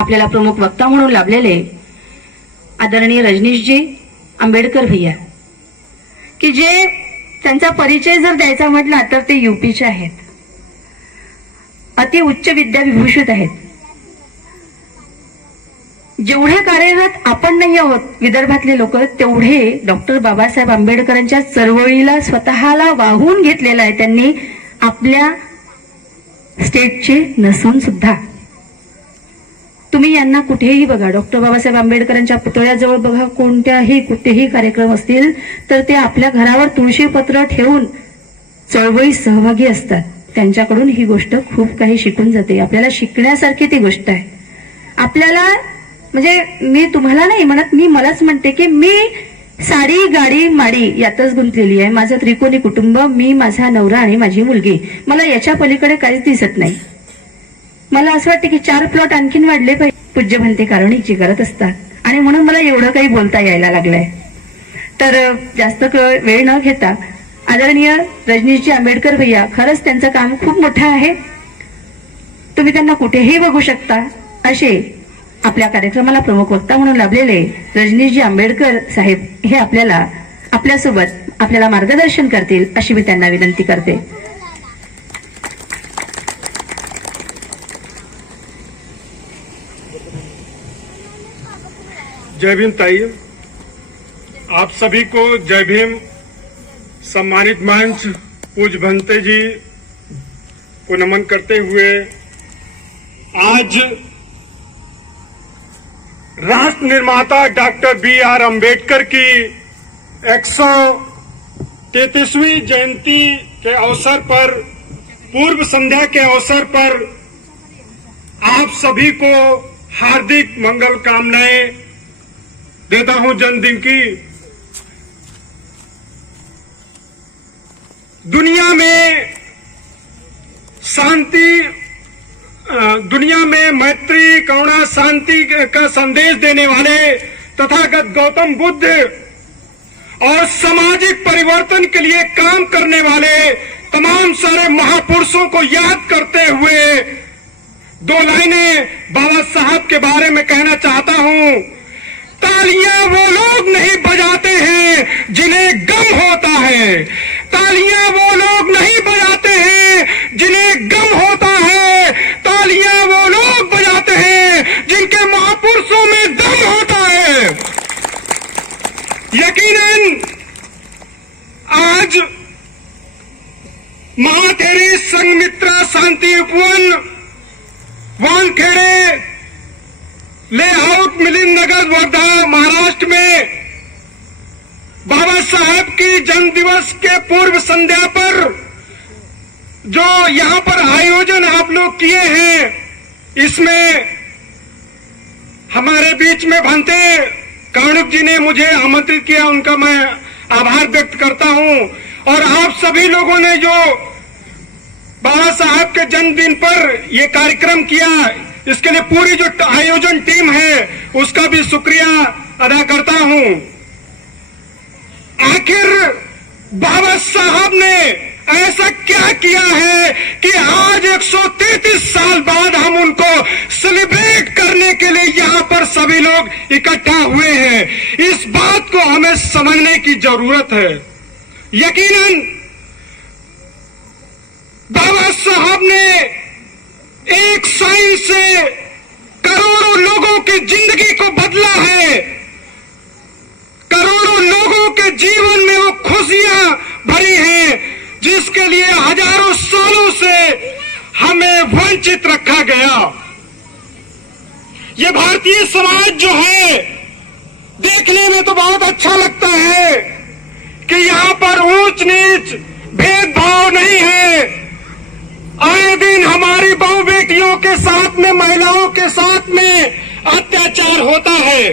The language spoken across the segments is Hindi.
आपल्याला प्रमुख वक्ता म्हणून लाभलेले आदरणीय रजनीशजी आंबेडकर भैया, की जे त्यांचा परिचय जर द्यायचा म्हटला तर ते यूपीचे आहेत, अति उच्च विद्याविभूषित आहेत. जेवढे कार्यरत आपण नाही आहोत विदर्भातले लोक, तेवढे डॉक्टर बाबासाहेब आंबेडकरांच्या चळवळीला स्वतःला वाहून घेतलेला आहे त्यांनी, आपल्या स्टेटचे नसून सुद्धा. तुम्ही यांना कुठेही बघा, डॉक्टर बाबासाहेब आंबेडकरांच्या पुतळ्याजवळ बघा, कोणत्याही कुठेही कार्यक्रम असतील तर ते आपल्या घरावर तुळशीपत्र ठेवून चळवळीत सहभागी असतात. त्यांच्याकडून ही गोष्ट खूप काही शिकून जाते. आपल्याला शिकण्यासारखी ती गोष्ट आहे. आपल्याला म्हणजे मी तुम्हाला नाही म्हणत, मी मलाच म्हणते की मी साडी गाडी माडी यातच गुंतलेली आहे. माझं त्रिकोणी कुटुंब, मी, माझा नवरा आणि माझी मुलगी, मला याच्या पलीकडे काहीच दिसत नाही. मला असं वाटतं की 4 प्लॉट आणखीन वाढले पाहिजे, पूज्य भंते कारुणिकजी करत असतात, आणि म्हणून मला एवढं काही बोलता यायला लागलंय. तर जास्त वेळ न घेता आदरणीय रजनीशजी आंबेडकर भैया, खरंच त्यांचं काम खूप मोठं आहे. तुम्ही त्यांना कुठेही बघू शकता. असे आपल्या कार्यक्रमाला प्रमुख वक्ता म्हणून लाभलेले रजनीशजी आंबेडकर साहेब हे आपल्यासोबत आपल्याला मार्गदर्शन करतील अशी मी त्यांना विनंती करते. जय भीम ताई, आप सभी को जय भीम. सम्मानित मंच पूज्य भंते जी को नमन करते हुए आज राष्ट्र निर्माता डॉक्टर B.R. अम्बेडकर की 133वीं जयंती के अवसर पर, पूर्व संध्या के अवसर पर आप सभी को हार्दिक मंगल कामनाएं देता हूं जन्मदिन की. दुनिया में मैत्री, करुणा, शांति का संदेश देने वाले तथागत गौतम बुद्ध और सामाजिक परिवर्तन के लिए काम करने वाले तमाम सारे महापुरुषों को याद करते हुए 2 लाइनें बाबा साहब के बारे में कहना चाहता हूं. तालियां वो लोग नहीं बजाते हैं जिन्हें गम होता है. तालियां वो लोग नहीं बजाते हैं जिन्हें गम होता है. तालियां वो लोग बजाते हैं जिनके महापुरुषों में दम होता है. यकीनन आज महाथेरी संघमित्रा शांति उपवन, वानखेड़े लेआउट, मिलिंद नगर, वर्धा, महाराष्ट्र में बाबा साहब की जन्म दिवस के पूर्व संध्या पर जो यहां पर आयोजन आप लोग किए हैं, इसमें हमारे बीच में भंते कारुणिक जी ने मुझे आमंत्रित किया, उनका मैं आभार व्यक्त करता हूं. और आप सभी लोगों ने जो बाबा साहब के जन्मदिन पर ये कार्यक्रम किया, इसके लिए पूरी जो आयोजन टीम है उसका भी शुक्रिया अदा करता हूं. आखिर बाबा साहब ने ऐसा क्या किया है कि आज 133 साल बाद हम उनको सेलिब्रेट करने के लिए यहां पर सभी लोग इकट्ठा हुए हैं. इस बात को हमें समझने की जरूरत है. यकीनन बाबा साहब ने एक साइन से करोड़ों लोगों की जिंदगी को बदला है. करोड़ों लोगों के जीवन में वो खुशियां भरी हैं जिसके लिए हजारों सालों से हमें वंचित रखा गया. ये भारतीय समाज जो है, देखने में तो बहुत अच्छा लगता है कि यहां पर ऊंच नीच भेदभाव नहीं है. आए दिन हमारी बहु बेटियों के साथ में, महिलाओं के साथ में अत्याचार होता है.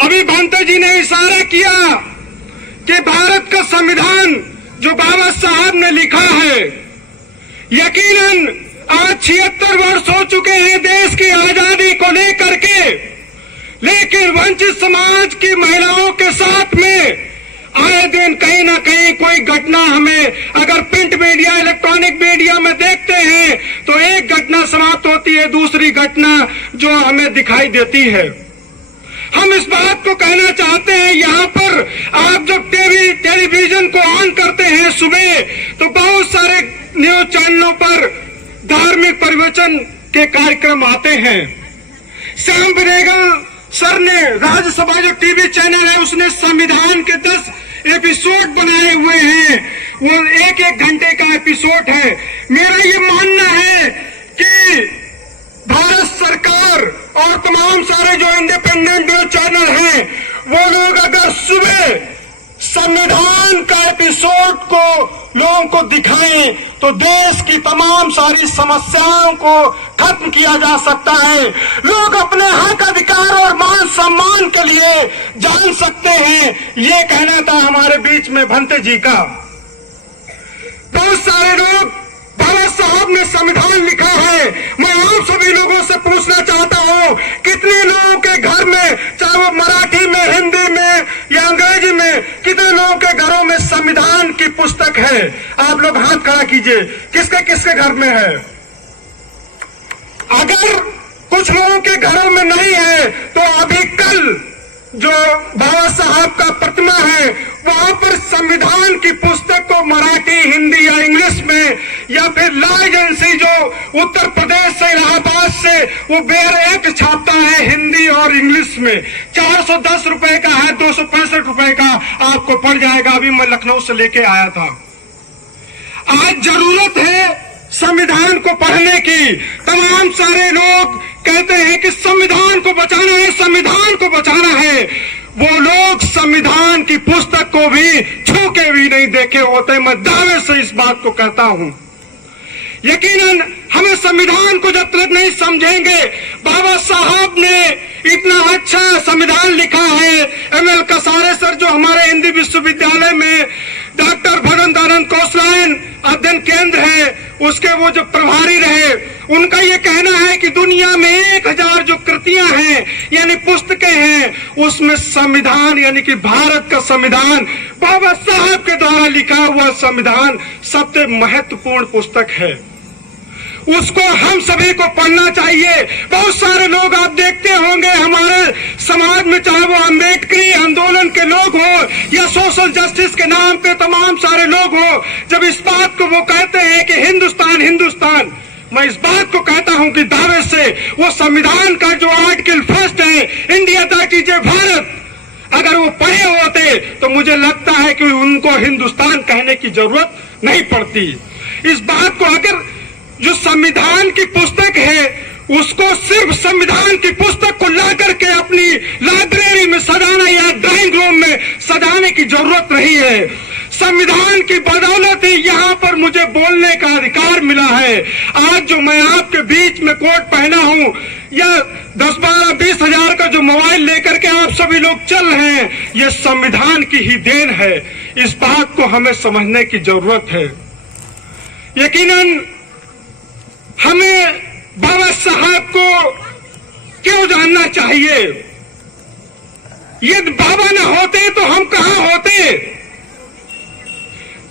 अभी भंते जी ने इशारा किया कि भारत का संविधान जो बाबा साहब ने लिखा है, यकीनन आज 76 वर्ष हो चुके हैं देश की आजादी को लेकर के, लेकिन वंचित समाज की महिलाओं के साथ में आए दिन कहीं ना कहीं कोई घटना हमें अगर प्रिंट मीडिया इलेक्ट्रॉनिक मीडिया में देखते हैं तो एक घटना समाप्त होती है, दूसरी घटना जो हमें दिखाई देती है। हम इस बात को कहना चाहते हैं, यहाँ पर आप जब टेलीविजन को ऑन करते हैं सुबह तो बहुत सारे न्यूज चैनलों पर धार्मिक प्रवचन के कार्यक्रम आते हैं। श्याम बेनेगल सर ने राज्यसभा जो टीवी चैनल है उसने संविधान के 10 एपिसोड बनाए हुए हैं, वो एक घंटे का एपिसोड है। मेरा ये मानना है कि भारत सरकार और तमाम सारे जो इंडिपेंडेंट न्यूज चैनल हैं वो लोग अगर सुबह संविधान का एपिसोड को लोगों को दिखाएं तो देश की तमाम सारी समस्याओं को खत्म किया जा सकता है। लोग अपने हक अधिकार और मान सम्मान के लिए जान सकते हैं। ये कहना था हमारे बीच में भंते जी का। बहुत सारे लोग, बाबा साहब ने संविधान लिखा है, मैं आप सभी लोगों से पूछना चाहता हूं कितने लोगों के घर में, चाहे वो मराठी में, हिंदी में या अंग्रेजी में, कितने लोगों के घरों में संविधान की पुस्तक है? आप लोग हाथ खड़ा कीजिए, किसके किसके घर में है? अगर कुछ लोगों के घरों में नहीं है तो अभी कल जो बाबा साहब का प्रतिमा है वहां पर संविधान की पुस्तक को मराठी, हिंदी या इंग्लिश में, या फिर लॉ एजेंसी जो उत्तर प्रदेश से, इलाहाबाद से वो बेयर एक्ट छापता है हिंदी और इंग्लिश में, 410 रुपए का है, 265 रुपए का आपको पड़ जाएगा। अभी मैं लखनऊ से लेके आया था। आज जरूरत है संविधान को पढ़ने की। तमाम सारे लोग कहते हैं कि संविधान को बचाना है, संविधान को बचाना है। वो लोग संविधान की पुस्तक को भी छू के भी नहीं देखे होते। मैं दावे से इस बात को कहता हूं। यकीनन हमें संविधान को जब तक नहीं समझेंगे, बाबा साहब ने इतना अच्छा संविधान लिखा है। एमएल कसारे सर जो हमारे हिंदी विश्वविद्यालय में डॉक्टर भगवंतानंद कौशलायन अध्ययन केंद्र है उसके वो जो प्रभारी रहे, उनका ये कहना है कि दुनिया में 1000 जो कृतियां हैं यानी पुस्तकें हैं, उसमें संविधान यानी कि भारत का संविधान, बाबा साहब के द्वारा लिखा हुआ संविधान सबसे महत्वपूर्ण पुस्तक है। उसको हम सभी को पढ़ना चाहिए। बहुत सारे लोग आप देखते होंगे हमारे समाज में, चाहे वो अम्बेडकरी आंदोलन के लोग हो या सोशल जस्टिस के नाम पे तमाम सारे लोग हो, जब इस बात को वो कहते हैं कि हिंदुस्तान हिंदुस्तान, मैं इस बात को कहता हूं कि दावे से वो संविधान का जो आर्टिकल 1 है, India that is a Bharat, अगर वो पढ़े होते तो मुझे लगता है कि उनको हिंदुस्तान कहने की जरूरत नहीं पड़ती। इस बात को, अगर जो संविधान की पुस्तक है उसको सिर्फ संविधान की पुस्तक को ला करके अपनी लाइब्रेरी में सजाना या ड्राइंग रूम में सजाने की जरूरत नहीं है। संविधान की बदौलत ही यहाँ पर मुझे बोलने का अधिकार मिला है। आज जो मैं आपके बीच में कोट पहना हूँ या 10, 12, 20 हजार का जो मोबाइल लेकर के आप सभी लोग चल रहे हैं, ये संविधान की ही देन है। इस बात को हमें समझने की जरूरत है। यकीनन हमें बाबा साहब को क्यों जानना चाहिए? यदि बाबा न होते तो हम कहां होते?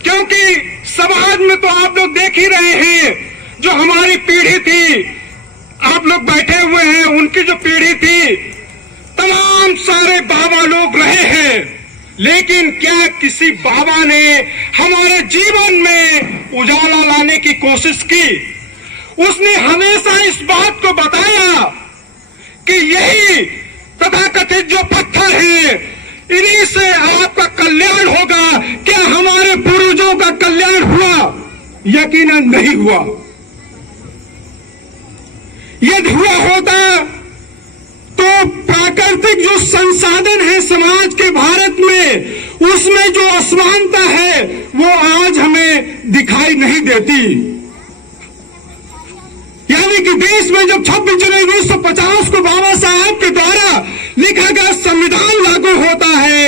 क्योंकि समाज में तो आप लोग देख ही रहे हैं, जो हमारी पीढ़ी थी, आप लोग बैठे हुए हैं, उनकी जो पीढ़ी थी, तमाम सारे बाबा लोग रहे हैं, लेकिन क्या किसी बाबा ने हमारे जीवन में उजाला लाने की कोशिश की? उसने हमेशा इस बात को बताया कि यही तथाकथित जो पत्थर है, इन्हीं से आपका कल्याण होगा। क्या हमारे पूर्वजों का कल्याण हुआ? यकीनन नहीं हुआ। यदि हुआ होता तो प्राकृतिक जो संसाधन है समाज के भारत में, उसमें जो असमानता है वो आज हमें दिखाई नहीं देती। यानी कि देश में जब 26 जनवरी 1950 को बाबा साहब के द्वारा लिखा गया संविधान लागू होता है,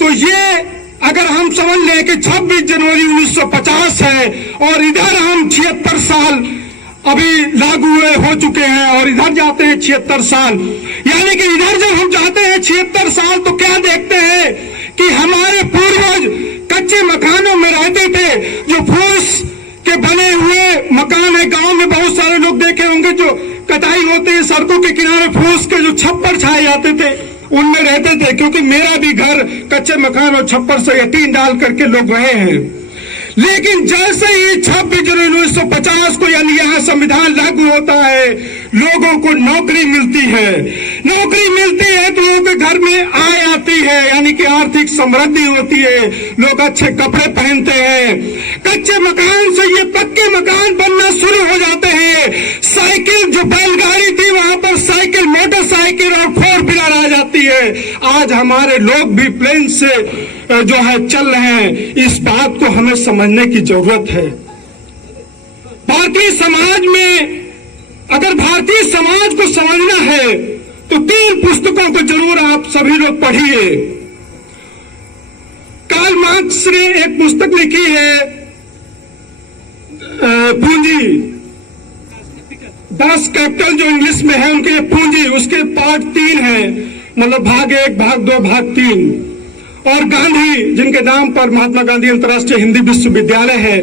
तो ये अगर हम समझ लें कि 26 जनवरी 1950 है और इधर हम 76 साल अभी लागू हो चुके हैं और इधर जाते हैं 76 साल, यानी कि इधर जब हम जाते हैं 76 साल तो क्या देखते हैं कि हमारे पूर्वज कच्चे मकानों में रहते थे, जो फूस के बने हुए मकान है। गांव में बहुत सारे लोग देखे होंगे जो कटाई होते हैं, सड़कों के किनारे फूस के जो छप्पर छाए जाते थे उनमें रहते थे। क्योंकि मेरा भी घर कच्चे मकान और छप्पर से या टीन डाल करके लोग रहे हैं। लेकिन जैसे ही 26 जनवरी 1950 को यानी यहाँ संविधान लागू होता है, लोगों को नौकरी मिलती है। नौकरी मिलती है तो लोगों के घर में आय आती है, यानी कि आर्थिक समृद्धि होती है, लोग अच्छे कपड़े पहनते हैं। कच्चे मकान से ये पक्के मकान बनना शुरू हो जाते हैं। साइकिल जो बैलगाड़ी थी वहां पर साइकिल, मोटरसाइकिल और 4 व्हीलर आ जाती है। आज हमारे लोग भी प्लेन से जो है चल रहे हैं। इस बात को हमें समझने की जरूरत है। भारतीय समाज में अगर भारतीय समाज को समझना है तो 3 पुस्तकों को जरूर आप सभी लोग पढ़िए। कार्ल मार्क्स ने एक पुस्तक लिखी है पूंजी, दास कैपिटल जो इंग्लिश में है, उनके पूंजी, उसके पार्ट 3 है, मतलब भाग 1, भाग 2, भाग 3। और गांधी, जिनके नाम पर महात्मा गांधी अंतर्राष्ट्रीय हिंदी विश्वविद्यालय है,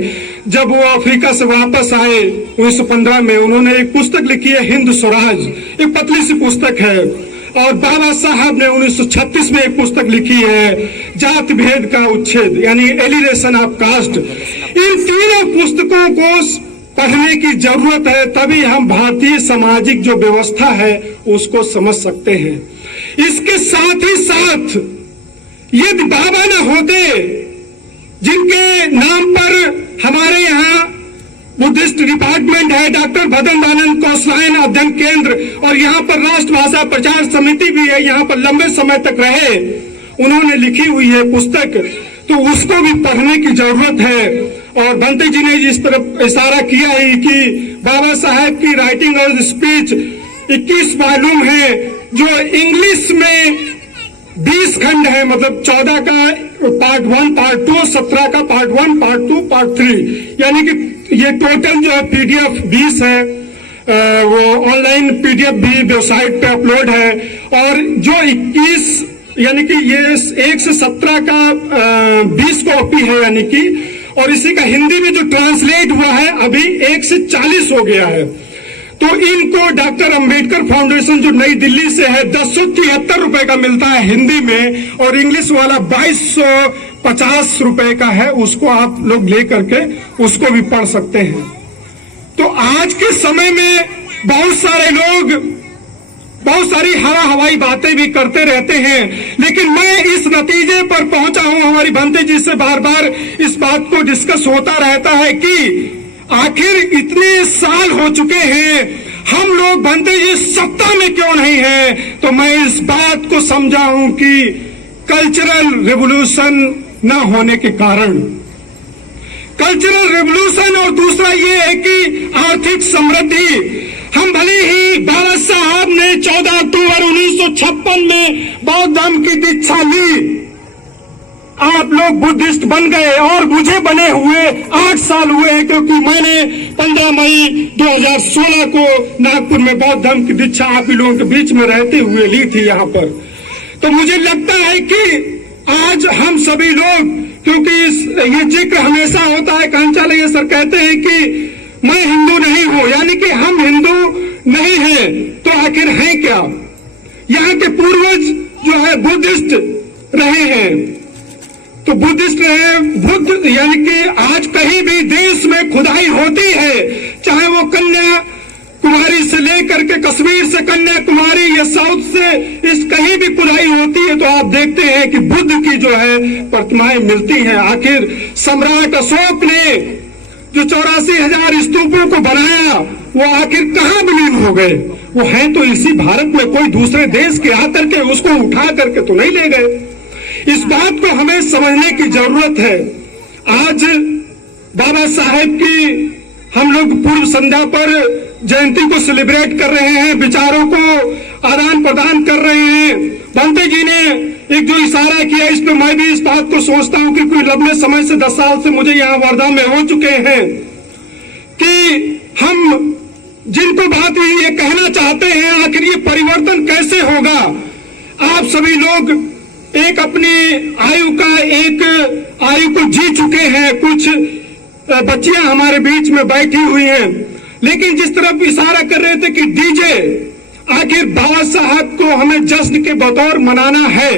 जब वो अफ्रीका से वापस आए 1915 में, उन्होंने एक पुस्तक लिखी है हिंद स्वराज, एक पतली सी पुस्तक है। और बाबा साहब ने 1936 में एक पुस्तक लिखी है जाति भेद का उच्छेद, यानी एलिनेशन ऑफ कास्ट। इन तीनों पुस्तकों को पढ़ने की जरूरत है, तभी हम भारतीय सामाजिक जो व्यवस्था है उसको समझ सकते हैं। इसके साथ ही साथ यदि बाबा न होते, जिनके नाम पर हमारे यहाँ बुद्धिस्ट डिपार्टमेंट है, डॉक्टर भदनदानंद कौशलायन अध्ययन केंद्र, और यहाँ पर राष्ट्रभाषा प्रचार समिति भी है, यहाँ पर लंबे समय तक रहे, उन्होंने लिखी हुई है पुस्तक, तो उसको भी पढ़ने की जरूरत है। और बंते जी ने जिस तरफ इशारा किया है कि बाबा साहब की राइटिंग और स्पीच 21 वॉल्यूम है, जो इंग्लिश में 20 खंड है, मतलब 14 का पार्ट 1, पार्ट 2, 17 का पार्ट 1, पार्ट 2, पार्ट 3, यानी कि ये टोटल जो है PDF 20 है। वो ऑनलाइन PDF भी वेबसाइट पे अपलोड है। और जो 21 यानी कि ये 1 से 17 का 20 कॉपी है, यानी कि, और इसी का हिंदी में जो ट्रांसलेट हुआ है अभी 1 से 40 हो गया है। तो इनको डॉक्टर अंबेडकर फाउंडेशन जो नई दिल्ली से है 1073 रुपए का मिलता है हिंदी में, और इंग्लिश वाला 2250 रुपए का है। उसको आप लोग ले करके उसको भी पढ़ सकते हैं। तो आज के समय में बहुत सारे लोग बहुत सारी हवाई बातें भी करते रहते हैं, लेकिन मैं इस नतीजे पर पहुंचा हूं, हमारी भंते जी से बार बार इस बात को डिस्कस होता रहता है कि आखिर इतने साल हो चुके हैं, हम लोग भंते जी सत्ता में क्यों नहीं हैं। तो मैं इस बात को समझा हूं कि कल्चरल रिवॉल्यूशन न होने के कारण, कल्चरल रिवॉल्यूशन, और दूसरा ये है कि आर्थिक समृद्धि। हम भले ही बाबा साहब ने 14 अक्टूबर 1956 में बौद्ध धर्म की दीक्षा ली, आप लोग बुद्धिस्ट बन गए, और मुझे बने हुए 8 साल हुए हैं, क्योंकि मैंने 15 मई 2016 को नागपुर में बौद्ध धर्म की दीक्षा आप ही लोगों के बीच में रहते हुए ली थी यहाँ पर। तो मुझे लगता है कि आज हम सभी लोग, क्योंकि ये जिक्र हमेशा होता है, कांचालय सर कहते हैं कि मैं हिंदू नहीं हूं, यानी कि हम हिंदू नहीं हैं, तो आखिर हैं क्या। यहाँ के पूर्वज जो है बुद्धिस्ट रहे हैं, तो बुद्धिस्ट रहे, बुद्ध, यानी कि आज कहीं भी देश में खुदाई होती है, चाहे वो कन्याकुमारी से लेकर के कश्मीर से कन्याकुमारी या साउथ से इस कहीं भी खुदाई होती है, तो आप देखते हैं कि बुद्ध की जो है प्रतिमाएं मिलती हैं। आखिर सम्राट अशोक ने जो 84,000 स्तूपों को बनाया, वो आखिर कहाँ विलीन हो गए। वो हैं तो इसी भारत में, कोई दूसरे देश के आकर के उसको उठा करके तो नहीं ले गए। इस बात को हमें समझने की जरूरत है। आज बाबा साहेब की हम लोग पूर्व संध्या पर जयंती को सेलिब्रेट कर रहे हैं, विचारों को आदान प्रदान कर रहे हैं। बंते जी ने एक जो इशारा किया, इस पे मैं भी इस बात को सोचता हूं कि कोई लंबे समय से 10 साल से मुझे यहाँ वर्धा में हो चुके हैं कि हम जिनको बात ये कहना चाहते हैं, आखिर ये परिवर्तन कैसे होगा। आप सभी लोग एक अपनी आयु को जी चुके हैं, कुछ बच्चियां हमारे बीच में बैठी हुई हैं, लेकिन जिस तरफ इशारा कर रहे थे कि डीजे, आखिर बाबा साहब को हमें जश्न के बतौर मनाना है,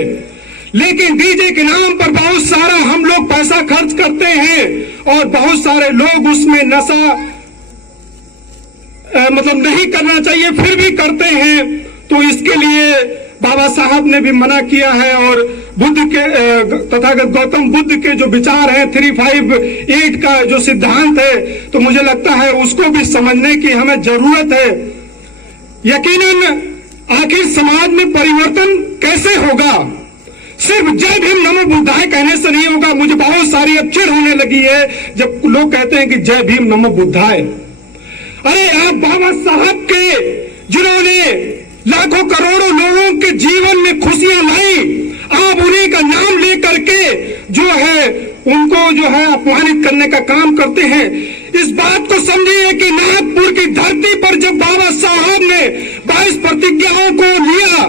लेकिन डीजे के नाम पर बहुत सारा हम लोग पैसा खर्च करते हैं और बहुत सारे लोग उसमें नशा मतलब नहीं करना चाहिए फिर भी करते हैं। तो इसके लिए बाबा साहब ने भी मना किया है और बुद्ध के तथागत गौतम बुद्ध के जो विचार हैं 358 का जो सिद्धांत है, तो मुझे लगता है उसको भी समझने की हमें जरूरत है। यकीनन आखिर समाज में परिवर्तन कैसे होगा? सिर्फ जय भीम नमो बुद्धाय कहने से नहीं होगा। मुझे बहुत सारी अब चिढ़ होने लगी है जब लोग कहते हैं कि जय भीम नमो बुद्धाय। अरे आप बाबा साहब के, जिन्होंने लाखों करोड़ों लोगों के जीवन में खुशियां लाई, आप उन्हीं का नाम लेकर के जो है उनको जो है अपमानित करने का काम करते हैं। इस बात को समझिए कि नागपुर की धरती पर जब बाबा साहब ने 22 प्रतिज्ञाओं को लिया,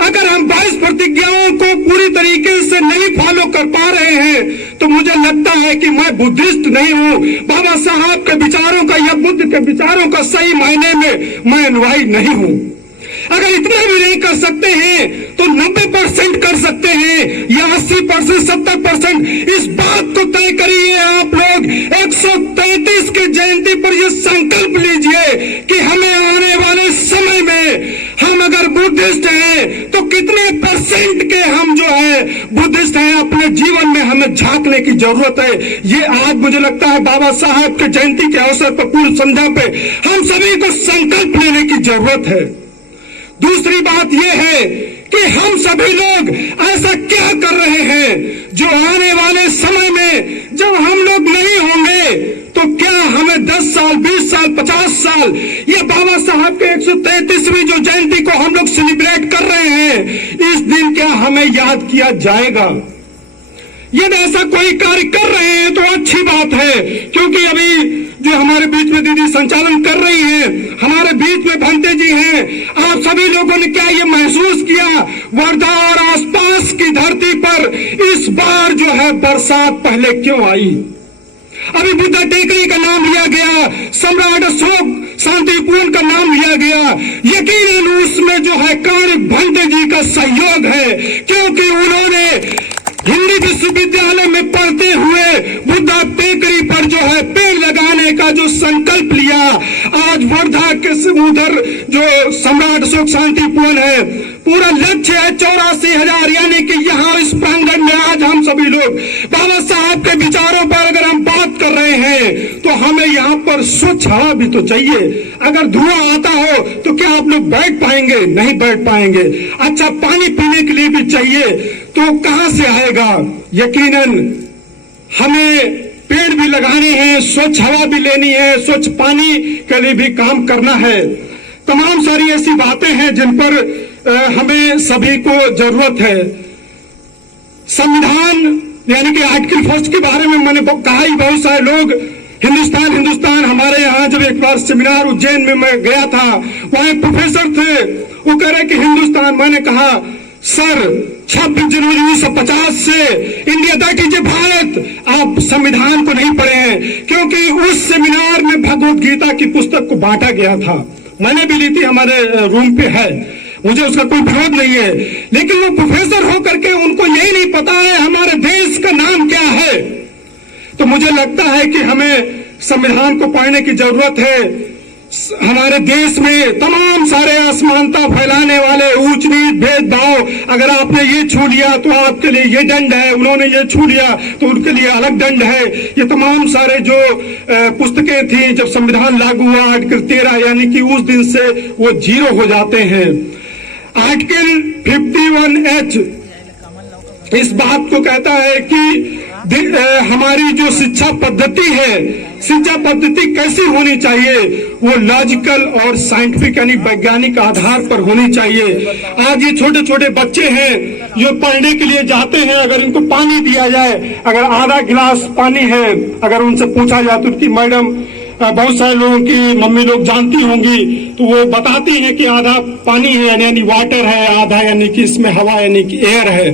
अगर हम 22 प्रतिज्ञाओं को पूरी तरीके से नहीं फॉलो कर पा रहे हैं तो मुझे लगता है कि मैं बुद्धिस्ट नहीं हूं, बाबा साहब के विचारों का या बुद्ध के विचारों का सही मायने में मैं अनुयायी नहीं हूं। अगर इतना भी नहीं कर सकते हैं तो 90% कर सकते हैं या 80%, 70%। इस बात को तय करिए आप लोग। 133 की जयंती पर यह संकल्प लीजिए कि हमें आने वाले समय में हम अगर बुद्धिस्ट हैं तो कितने परसेंट के हम जो है बुद्धिस्ट हैं, अपने जीवन में हमें झांकने की जरूरत है। ये आज मुझे लगता है बाबा साहब के जयंती के अवसर पर पूर्व संध्या पे हम सभी को संकल्प लेने की जरूरत है। दूसरी बात यह है कि हम सभी लोग ऐसा क्या कर रहे हैं जो आने वाले समय में जब हम लोग नहीं होंगे तो क्या हमें 10 साल, 20 साल, 50 साल ये बाबा साहब के 133वीं जो जयंती को हम लोग सेलिब्रेट कर रहे हैं, इस दिन क्या हमें याद किया जाएगा? यदि ऐसा कोई कार्य कर रहे हैं तो अच्छी बात है, क्योंकि अभी जो हमारे बीच में दीदी संचालन कर रही हैं, हमारे बीच में भंते जी हैं, आप सभी लोगों ने क्या ये महसूस किया वर्धा और आसपास की धरती पर इस बार जो है बरसात पहले क्यों आई? अभी बुद्धा टेकरी का नाम लिया गया, सम्राट अशोक शांतिपूर्ण का नाम लिया गया। यकीनन उसमें जो है कार्तिक भंते जी का सहयोग है, क्योंकि उन्होंने हिंदी विश्वविद्यालय में पढ़ते हुए बुद्धा टेकरी पर जो है पेड़ लगाने का जो संकल्प लिया। आज वर्धा के उधर जो सम्राट अशोक शांतिपूर्ण है, पूरा लक्ष्य है 84,000, यानी कि यहाँ इस प्रांगण में आज हम सभी लोग बाबा साहब के विचारों पर अगर हम बात कर रहे हैं तो हमें यहाँ पर स्वच्छ हवा भी तो चाहिए। अगर धुआं आता हो तो क्या आप लोग बैठ पाएंगे? नहीं बैठ पाएंगे। अच्छा पानी पीने के लिए भी चाहिए, तो कहां से आएगा? यकीनन हमें पेड़ भी लगाने हैं, स्वच्छ हवा भी लेनी है, स्वच्छ पानी के लिए भी काम करना है। तमाम सारी ऐसी बातें हैं जिन पर हमें सभी को जरूरत है। संविधान यानी कि आर्टिकल फर्स्ट के बारे में मैंने कहा ही, बहुत सारे लोग हिंदुस्तान हमारे यहाँ जब एक बार सेमिनार उज्जैन में मैं गया था, वहां एक प्रोफेसर थे, वो कह रहे कि हिंदुस्तान, मैंने कहा सर 26 जनवरी 1950 से India that is a Bharat, आप संविधान को नहीं पढ़े हैं, क्योंकि उस सेमिनार में भगवत गीता की पुस्तक को बांटा गया था। मैंने भी ली थी, हमारे रूम पे है, मुझे उसका कोई विरोध नहीं है, लेकिन वो प्रोफेसर होकर के उनको यही नहीं पता है हमारे देश का नाम क्या है। तो मुझे लगता है कि हमें संविधान को पढ़ने की जरूरत है। हमारे देश में तमाम सारे असमानता फैलाने वाले, ऊंच नीच, भेदभाव, अगर आपने ये छू लिया तो आपके लिए ये दंड है, उन्होंने ये छू लिया तो उनके लिए अलग दंड है। ये तमाम सारे जो पुस्तकें थी, जब संविधान लागू हुआ आर्टिकल 13, यानी कि उस दिन से वो 0 हो जाते हैं। आर्टिकल 51H इस बात को कहता है कि हमारी जो शिक्षा पद्धति है, शिक्षा पद्धति कैसी होनी चाहिए? वो लॉजिकल और साइंटिफिक यानी वैज्ञानिक आधार पर होनी चाहिए। आज ये छोटे छोटे बच्चे हैं जो पढ़ने के लिए जाते हैं, अगर इनको पानी दिया जाए, अगर आधा गिलास पानी है, अगर उनसे पूछा जाए तो कि मैडम बहुत सारे लोगों की मम्मी लोग जानती होंगी, तो वो बताती हैं कि आधा पानी है यानी वाटर है, आधा यानी कि इसमें हवा यानी कि एयर है।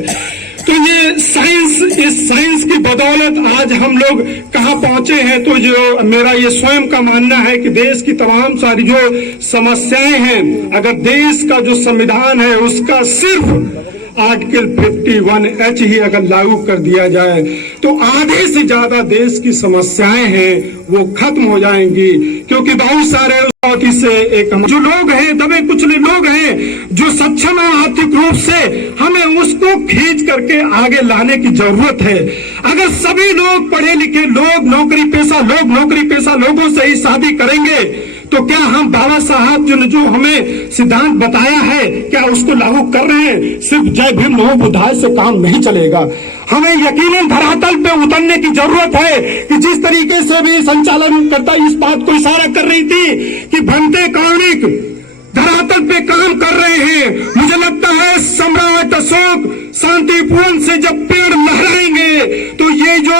तो ये साइंस, इस साइंस की बदौलत आज हम लोग कहाँ पहुंचे हैं। तो जो मेरा ये स्वयं का मानना है कि देश की तमाम सारी जो समस्याएं हैं, अगर देश का जो संविधान है उसका सिर्फ आर्टिकल 51H ही अगर लागू कर दिया जाए तो आधे से ज्यादा देश की समस्याएं हैं वो खत्म हो जाएंगी। क्योंकि बहुत सारे से एक जो लोग हैं, दबे कुचले लोग हैं, जो सक्षम है आर्थिक रूप से, हमें उसको खींच करके आगे लाने की जरूरत है। अगर सभी लोग पढ़े लिखे लोग, नौकरी पेशा लोगों से ही शादी करेंगे तो क्या हम बाबा साहब जो हमें सिद्धांत बताया है क्या उसको लागू कर रहे हैं? सिर्फ जय भीम नमो बुद्धाय से काम नहीं चलेगा। हमें यकीनन धरातल पे उतरने की जरूरत है कि जिस तरीके से भी संचालन करता इस बात को इशारा कर रही थी कि भंते कार्मिक धरातल पे काम कर रहे हैं। मुझे लगता है सम्राट अशोक शांतिपूर्ण से जब पेड़ लहराएंगे तो ये जो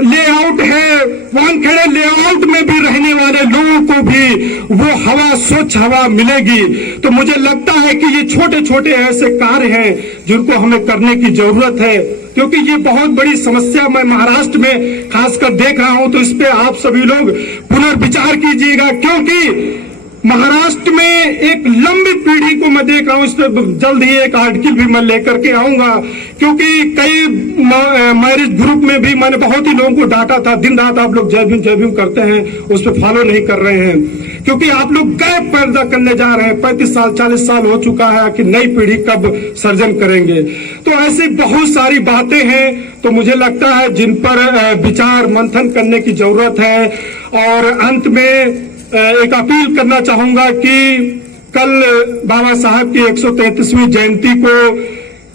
लेआउट है, वानखेड़े लेआउट में भी रहने वाले लोगों को भी वो हवा, स्वच्छ हवा मिलेगी। तो मुझे लगता है कि ये छोटे छोटे ऐसे कार्य हैं जिनको हमें करने की जरूरत है, क्योंकि ये बहुत बड़ी समस्या मैं महाराष्ट्र में खासकर देख रहा हूं। तो इस पे आप सभी लोग पुनर्विचार कीजिएगा, क्योंकि महाराष्ट्र में एक लंबी पीढ़ी को मैं देख रहा हूं। इस पर जल्द ही एक आर्टिकल भी मैं लेकर के आऊंगा, क्योंकि कई मैरिज ग्रुप में भी मैंने बहुत ही लोगों को डांटा था, दिन रात आप लोग जय भीम करते हैं, उस पर फॉलो नहीं कर रहे हैं, क्योंकि आप लोग गैप पैदा करने जा रहे हैं। 35 साल 40 साल हो चुका है कि नई पीढ़ी कब सर्जन करेंगे। तो ऐसी बहुत सारी बातें हैं, तो मुझे लगता है जिन पर विचार मंथन करने की जरूरत है। और अंत में एक अपील करना चाहूंगा कि कल बाबा साहब की 133वीं जयंती को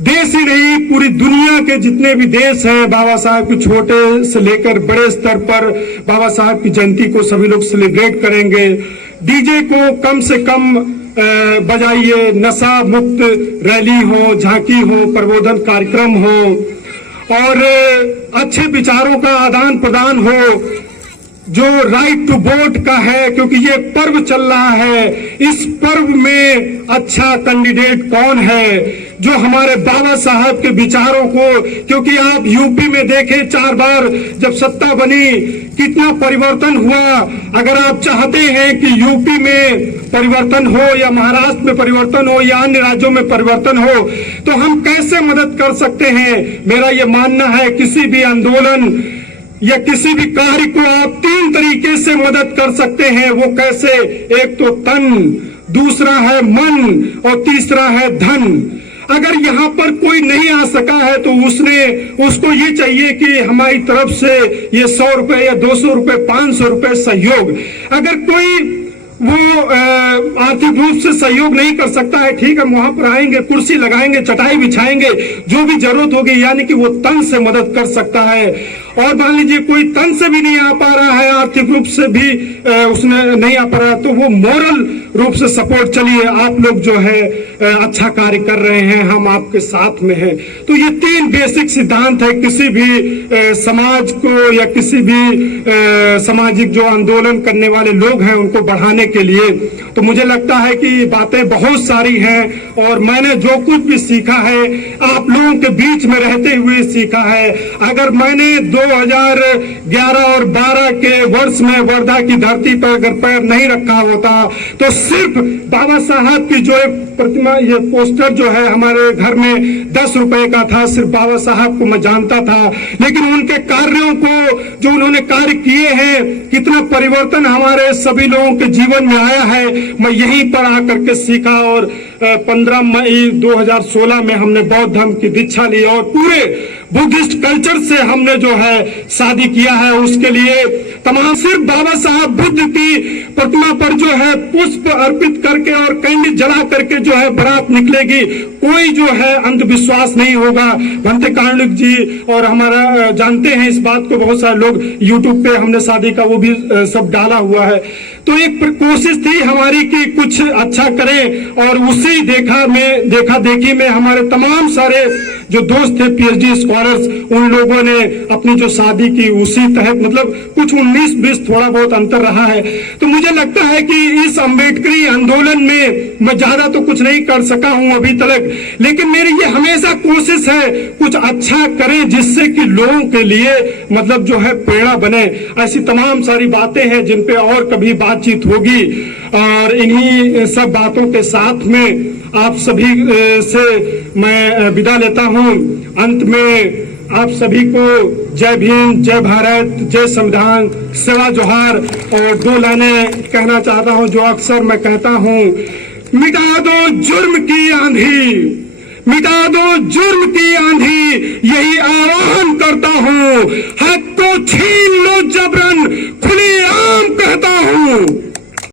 देश ही नहीं पूरी दुनिया के जितने भी देश हैं, बाबा साहब की छोटे से लेकर बड़े स्तर पर बाबा साहब की जयंती को सभी लोग सेलिब्रेट करेंगे। डीजे को कम से कम बजाइए, नशा मुक्त रैली हो, झांकी हो, प्रबोधन कार्यक्रम हो और अच्छे विचारों का आदान प्रदान हो। जो राइट टू वोट का है, क्योंकि ये पर्व चल रहा है, इस पर्व में अच्छा कैंडिडेट कौन है जो हमारे बाबा साहब के विचारों को, क्योंकि आप यूपी में देखें 4 बार जब सत्ता बनी कितना परिवर्तन हुआ। अगर आप चाहते हैं कि यूपी में परिवर्तन हो या महाराष्ट्र में परिवर्तन हो या अन्य राज्यों में परिवर्तन हो, तो हम कैसे मदद कर सकते हैं? मेरा ये मानना है किसी भी आंदोलन या किसी भी कार्य को आप 3 तरीके से मदद कर सकते हैं। वो कैसे? एक तो तन, दूसरा है मन और तीसरा है धन। अगर यहाँ पर कोई नहीं आ सका है तो उसको ये चाहिए कि हमारी तरफ से ये 100 रुपए या 200 रुपए 500 रुपए सहयोग। अगर कोई वो आर्थिक रूप से सहयोग नहीं कर सकता है, ठीक है, वहां पर आएंगे, कुर्सी लगाएंगे, चटाई बिछाएंगे, जो भी जरूरत होगी, यानी कि वो तन से मदद कर सकता है। और मान लीजिए कोई तन से भी नहीं आ पा रहा है, आर्थिक रूप से भी उसने नहीं आ पा रहा, तो वो मोरल रूप से सपोर्ट, चलिए आप लोग जो है अच्छा कार्य कर रहे हैं, हम आपके साथ में हैं। तो ये 3 बेसिक सिद्धांत है किसी भी समाज को या किसी भी सामाजिक जो आंदोलन करने वाले लोग हैं उनको बढ़ाने के लिए। तो मुझे लगता है कि बातें बहुत सारी हैं और मैंने जो कुछ भी सीखा है आप लोगों के बीच में रहते हुए सीखा है। अगर मैंने 2011 और 12 के वर्ष में वर्धा की धरती पर अगर पैर नहीं रखा होता तो सिर्फ बाबा साहब की जो एक प्रतिमा, ये पोस्टर जो है हमारे घर में 10 रुपए का था, सिर्फ बाबा साहब को मैं जानता था, लेकिन उनके कार्यों को जो उन्होंने कार्य किए हैं, कितना परिवर्तन हमारे सभी लोगों के जीवन में आया है, मैं यहीं पर आकर के सीखा। और 15 मई 2016 में हमने बौद्ध धर्म की दीक्षा ली और पूरे बुद्धिस्ट कल्चर से हमने जो है शादी किया है। उसके लिए तमाम सिर्फ बाबा साहब बुद्ध की प्रतिमा पर जो है पुष्प अर्पित करके और कैंडी जला करके जो है बारात निकलेगी, कोई जो है अंधविश्वास नहीं होगा। भंते कार्मिक जी और हमारा जानते हैं इस बात को, बहुत सारे लोग यूट्यूब पे हमने शादी का वो भी सब डाला हुआ है। तो एक कोशिश थी हमारी कि कुछ अच्छा करें और उसी देखा देखी में हमारे तमाम सारे जो दोस्त थे पीएचडी स्कॉलर्स, उन लोगों ने अपनी जो शादी की उसी तहत, मतलब कुछ 19-20 थोड़ा बहुत अंतर रहा है। तो मुझे लगता है कि इस अम्बेडकरी आंदोलन में मैं ज्यादा तो कुछ नहीं कर सका हूं अभी तक, लेकिन मेरी ये हमेशा कोशिश है कुछ अच्छा करें जिससे कि लोगों के लिए मतलब जो है प्रेरणा बने। ऐसी तमाम सारी बातें हैं जिन पे और कभी बातचीत होगी, और इन्हीं सब बातों के साथ में आप सभी से मैं विदा लेता हूं। अंत में आप सभी को जय भीम, जय भारत, जय संविधान, सेवा जोहार। और 2 लाइनें कहना चाहता हूं जो अक्सर मैं कहता हूं, मिटा दो जुर्म की आंधी, मिटा दो जुर्म की आंधी, यही आह्वान करता हूं। हक को छीन लो जबरन, खुलेआम कहता हूं।